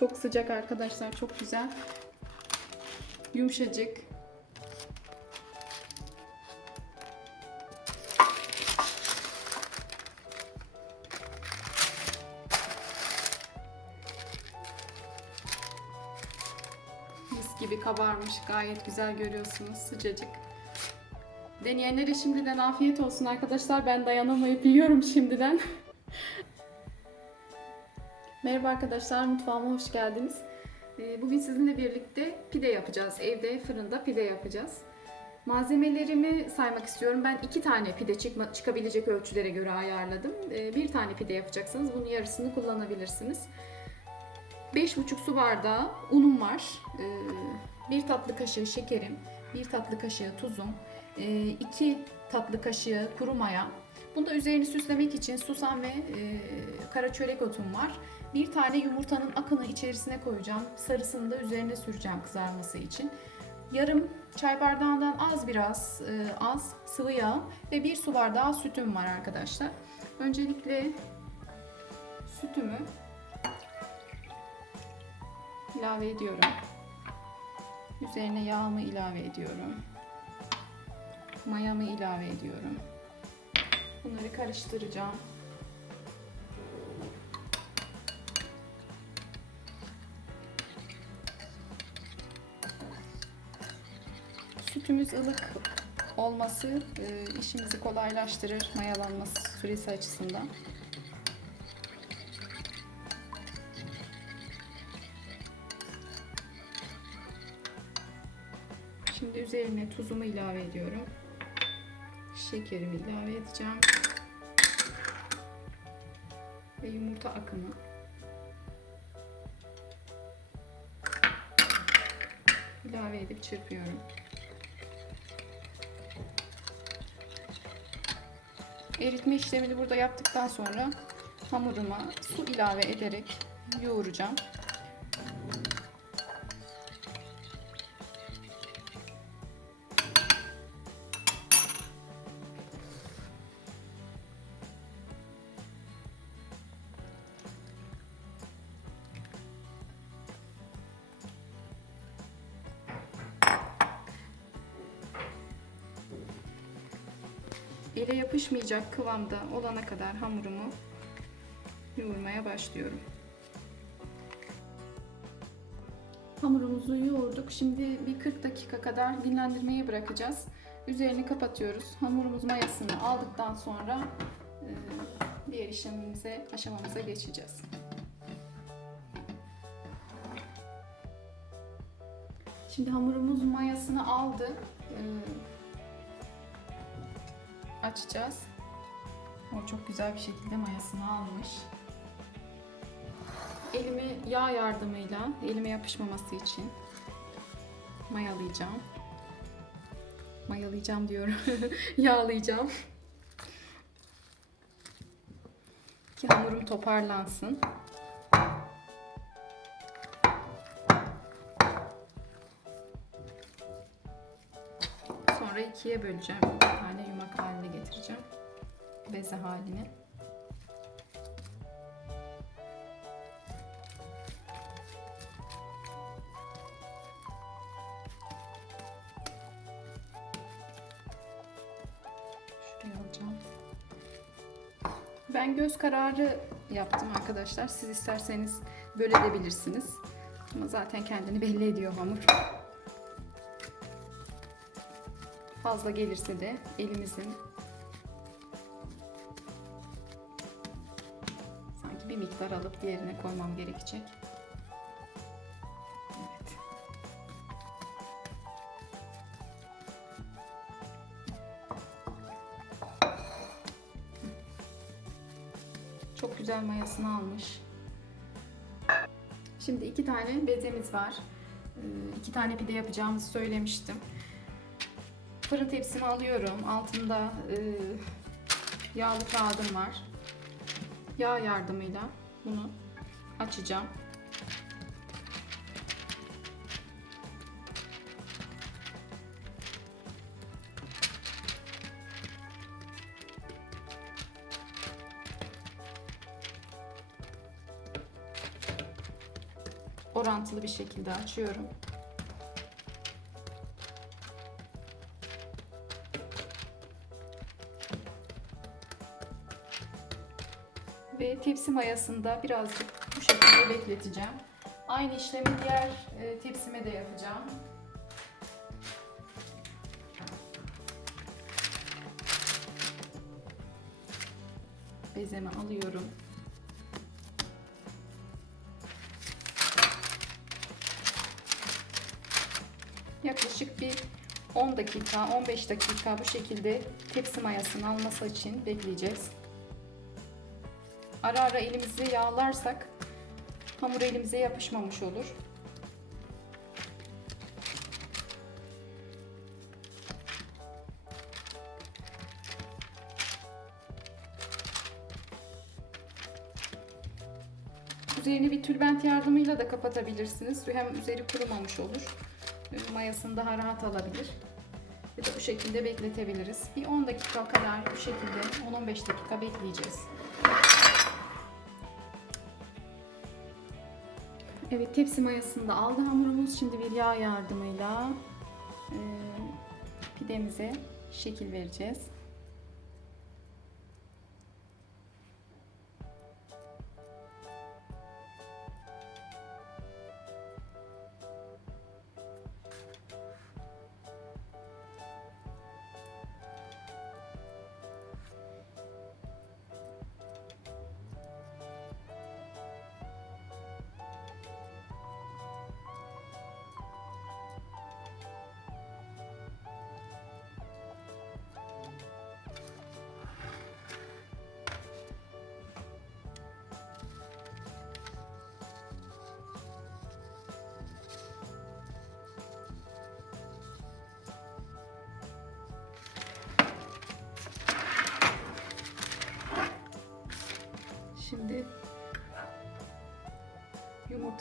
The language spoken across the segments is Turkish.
Çok sıcak arkadaşlar. Çok güzel. Yumuşacık. Mis gibi kabarmış. Gayet güzel görüyorsunuz. Sıcacık. Deneyenlere şimdiden afiyet olsun arkadaşlar. Ben dayanamayıp yiyorum şimdiden. Merhaba arkadaşlar, mutfağıma hoş geldiniz. Ee, Bugün sizinle birlikte pide yapacağız. Evde fırında pide yapacağız. Malzemelerimi saymak istiyorum. Ben iki tane pide çıkma, çıkabilecek ölçülere göre ayarladım. Ee, Bir tane pide yapacaksınız. Bunun yarısını kullanabilirsiniz. 5,5 su bardağı unum var. Ee, Bir tatlı kaşığı şekerim, bir tatlı kaşığı tuzum, e, iki tatlı kaşığı kuru maya. Bunda üzerini süslemek için susam ve e, kara çörek otum var. Bir tane yumurtanın akını içerisine koyacağım. Sarısını da üzerine süreceğim kızarması için. Yarım çay bardağından az biraz e, az sıvı yağ ve bir su bardağı sütüm var arkadaşlar. Öncelikle sütümü ilave ediyorum. Üzerine yağımı ilave ediyorum. Mayamı ilave ediyorum. Bunları karıştıracağım. Sütümüz ılık olması e, işimizi kolaylaştırır mayalanması süresi açısından. Şimdi üzerine tuzumu ilave ediyorum. Şekerimi ilave edeceğim. Ve yumurta akını. ilave edip çırpıyorum. Eritme işlemini burada yaptıktan sonra hamuruma su ilave ederek yoğuracağım. Ele yapışmayacak kıvamda olana kadar hamurumu yoğurmaya başlıyorum. Hamurumuzu yoğurduk. Şimdi bir 40 dakika kadar dinlendirmeye bırakacağız. Üzerini kapatıyoruz. Hamurumuz mayasını aldıktan sonra e, diğer işlemimize, aşamamıza geçeceğiz. Şimdi hamurumuz mayasını aldı. Açacağız. O çok güzel bir şekilde mayasını almış. Elimi yağ yardımıyla elime yapışmaması için mayalayacağım. Mayalayacağım diyorum. Yağlayacağım. Ki hamurum toparlansın. Sonra ikiye böleceğim. Bir tane yumak haline getireceğim. Beze haline. Şuraya alacağım. Ben göz kararı yaptım arkadaşlar. Siz isterseniz böyle edebilirsiniz. Ama zaten kendini belli ediyor hamur. Fazla gelirse de elimizin sanki bir miktar alıp diğerine koymam gerekecek. Evet. Çok güzel mayasını almış. Şimdi iki tane bezemiz var. Ee, İki tane pide yapacağımızı söylemiştim. Fırın tepsimi alıyorum. Altında e, yağlı kağıdım var. Yağ yardımıyla bunu açacağım. orantılı bir şekilde açıyorum. Ve tepsi mayasında birazcık bu şekilde bekleteceğim. Aynı işlemi diğer e, tepsime de yapacağım. Bezemi alıyorum. Yaklaşık bir 10 dakika, 15 dakika bu şekilde tepsi mayasını alması için bekleyeceğiz. Ara ara elimizi yağlarsak hamur elimize yapışmamış olur. Üzerini bir tülbent yardımıyla da kapatabilirsiniz. Hem üzeri kurumamış olur. Mayasını daha rahat alabilir. Ve de bu şekilde bekletebiliriz. Bir 10 dakika kadar bu şekilde 10-15 dakika bekleyeceğiz. Evet tepsi mayasını da aldı hamurumuz. Şimdi bir yağ yardımıyla e, pidemize şekil vereceğiz.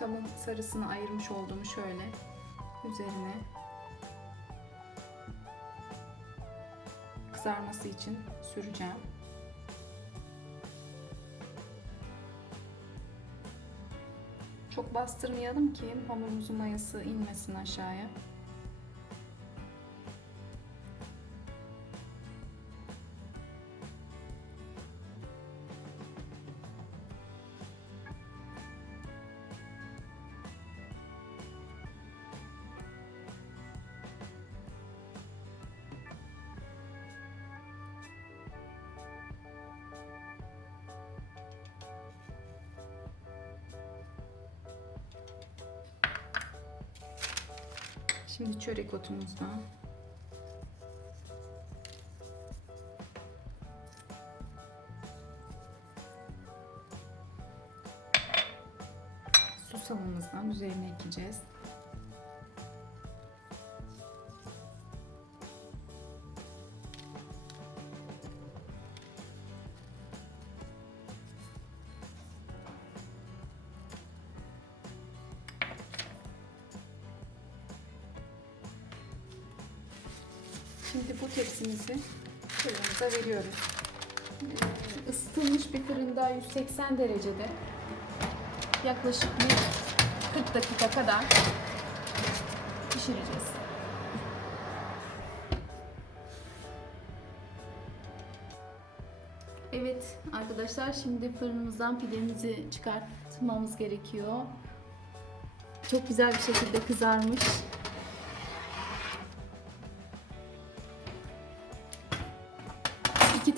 Yumurtamın sarısını ayırmış olduğumu şöyle üzerine kızarması için süreceğim. Çok bastırmayalım ki hamurumuzun mayası inmesin aşağıya. Şimdi çörek otumuzdan susamımızdan üzerine ekeceğiz. Şimdi bu tepsimizi fırınımıza veriyoruz. Ee, Isıtılmış bir fırında 180 derecede yaklaşık bir 40 dakika kadar pişireceğiz. Evet arkadaşlar şimdi fırınımızdan pidemizi çıkartmamız gerekiyor. Çok güzel bir şekilde kızarmış.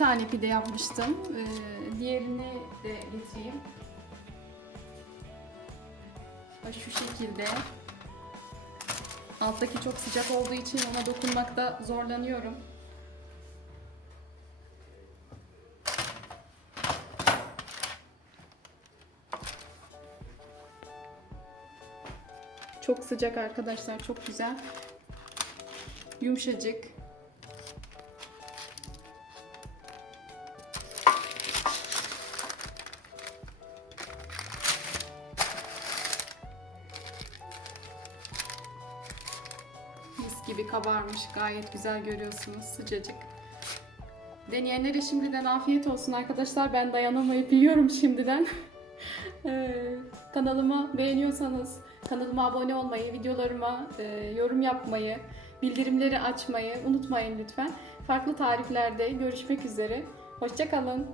Tane pide yapmıştım. Ee, diğerini de getireyim. Şu şekilde. Alttaki çok sıcak olduğu için ona dokunmakta zorlanıyorum. Çok sıcak arkadaşlar, çok güzel. Yumuşacık. Kabarmış. Gayet güzel görüyorsunuz. Sıcacık. Deneyenlere şimdiden afiyet olsun arkadaşlar. Ben dayanamayıp yiyorum şimdiden. Ee, kanalıma beğeniyorsanız Kanalıma abone olmayı, videolarıma e, yorum yapmayı, bildirimleri açmayı unutmayın lütfen. Farklı tariflerde görüşmek üzere. Hoşçakalın.